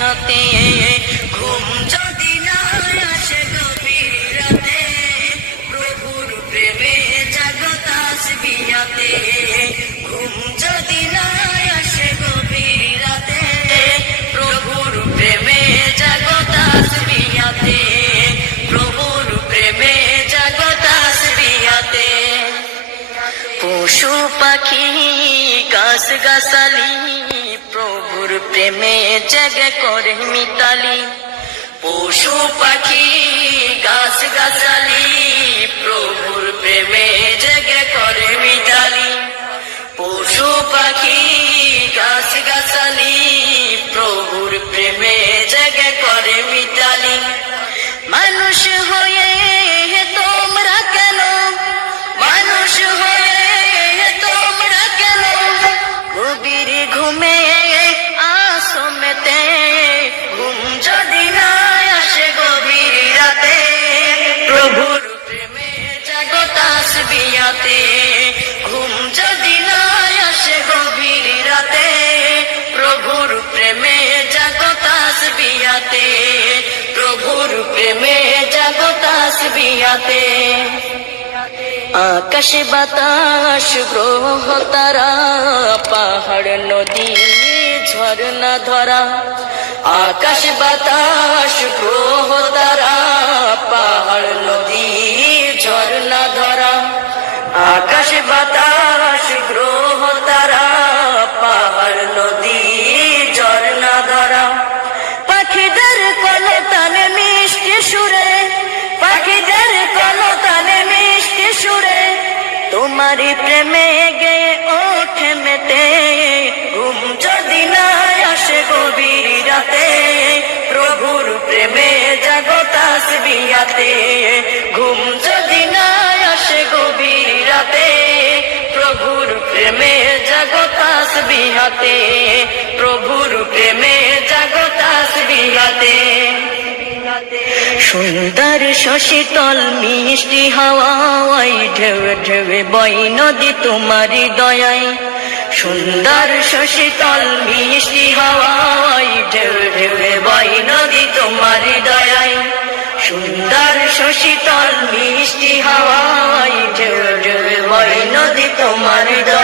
হাতে ঘুম যদি না আসে গভীর রাতে প্রভুর প্রেমে জাগো তাসবিহাতে ঘুম যদি না আসে গভীর রাতে প্রভুর প্রেমে জাগো তাসবিহাতে প্রভুর প্রেমে জাগো তাসবিহাতে পশু পাখি গাছ গাছালি প্রভুর প্রেমে জেগে করে মিতালি পশু পাখি গাছ গাছালি প্রভুর প্রেমে জেগে করে মিতালি পশু পাখি গাছ গাছালি প্রভুর প্রেমে জেগে করে মিতালি মানুষ হয়ে তোমরা কেন মানুষ হয়ে তোমরা কেন গভীর ঘুমে আসো মেতে ঘুম যদি না আসে গভীর রাতে প্রভুর প্রেমে জাগো তাসবিহাতে ঘুম যদি না আসে গভীর রাতে প্রভুর প্রেমে জাগো তাসবিহাতে প্রভুর প্রেমে জাগো তাসবিহাতে আকাশ বাতাস গ্রহ তারা পাহাড় নদী ঝর্ণা ধরা আকাশ বাতাস গ্রহ তারা পাহাড় নদী ঝর্ণা ধরা আকাশ বাতাস গ্রহ তারা পাহাড় নদী ঝর্ণা ধরা পাখিদের কলতানে মিষ্টি সুরে পাখিদের কলতানে মিষ্টি সুরে তোমারি প্রেমে গেয়ে ওঠে মেতে ঘুম যদি না আসে গভীর রাতে প্রভুর প্রেমে জাগো তাসবিহাতে ঘুম যদি না আসে গভীর রাতে প্রভুর প্রেমে জাগো তাসবিহাতে প্রভুর প্রেমে জাগো তাসবিহাতে সুন্দর শশীতল মিষ্টি হাওয়ায় ঢেউ ঢেউ বয় নদী তোমারি দয়ায় সুন্দর শশীতল মিষ্টি হাওয়ায় ঢেউ ঢেউ বয় নদী তোমারি দয়ায় সুন্দর শশীতল মিষ্টি হাওয়ায় ঢেউ ঢেউ বয় নদী তোমারি দয়ায়